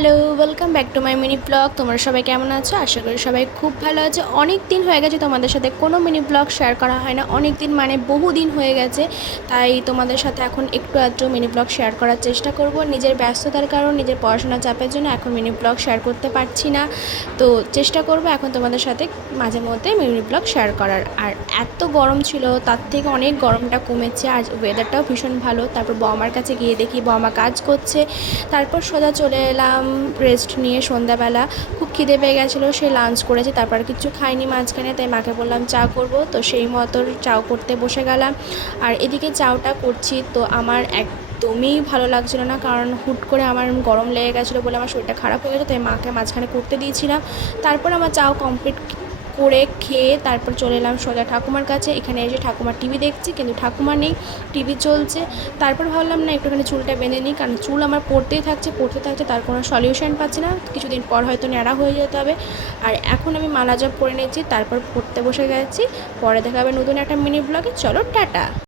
Hello, welcome back to my mini blog. তোমরা সবাই কেমন আছো? আশা করি সবাই খুব ভালো আছে। অনেক দিন হয়ে গেছে তোমাদের সাথে কোনো মিনি ব্লগ শেয়ার করা হয় না। অনেক দিন মানে বহুদিন হয়ে গেছে। তাই তোমাদের সাথে এখন একটু আধটু মিনি ব্লগ শেয়ার করার চেষ্টা করব। নিজের ব্যস্ততার কারণ, নিজের পড়াশোনার চাপের জন্য এখন মিনি ব্লগ শেয়ার করতে পারছি না। তো চেষ্টা করব এখন তোমাদের সাথে মাঝে মধ্যে মিনি ব্লগ শেয়ার করার। আর এত গরম ছিল, তার থেকে অনেক গরমটা কমেছে। আর ওয়েদারটাও ভীষণ ভালো। তারপর বৌমার কাছে গিয়ে দেখি বৌমা কাজ করছে। তারপর সোজা চলে এলাম রেস্ট নিয়ে সন্ধ্যাবেলা। খুব খিদে পেয়ে গেছিলো, সে লাঞ্চ করেছে, তারপর কিছু খাইনি মাঝখানে। তাই মাকে বললাম চা করব, তো সেই মতো চাও করতে বসে গেলাম। আর এদিকে চাওটা করছি তো আমার একদমই ভালো লাগছিলো না, কারণ হুট করে আমার গরম লেগে গেছিলো বলে আমার শরীরটা খারাপ হয়ে গেছে। তাই মাকে মাঝখানে করতে দিয়েছিলাম। তারপর আমার চাও কমপ্লিট করে খেয়ে তারপর চলে এলাম সোজা ঠাকুমার কাছে। এখানে এসে ঠাকুমার টিভি দেখছি, কিন্তু ঠাকুমা নেই, টিভি চলছে। তারপর ভাবলাম না একটুখানি চুলটা বেঁধে নিই, কারণ চুল আমার পড়তে থাকছে, তার কোনো সলিউশন পাচ্ছি না। কিছুদিন পর হয়তো ন্যাড়া হয়ে যেতে হবে। আর এখন আমি মালা জপ করে নিয়েছি, তারপর পড়তে বসে গেছি। পরে দেখা হবে নতুন একটা মিনি ব্লগে। চলো টাটা।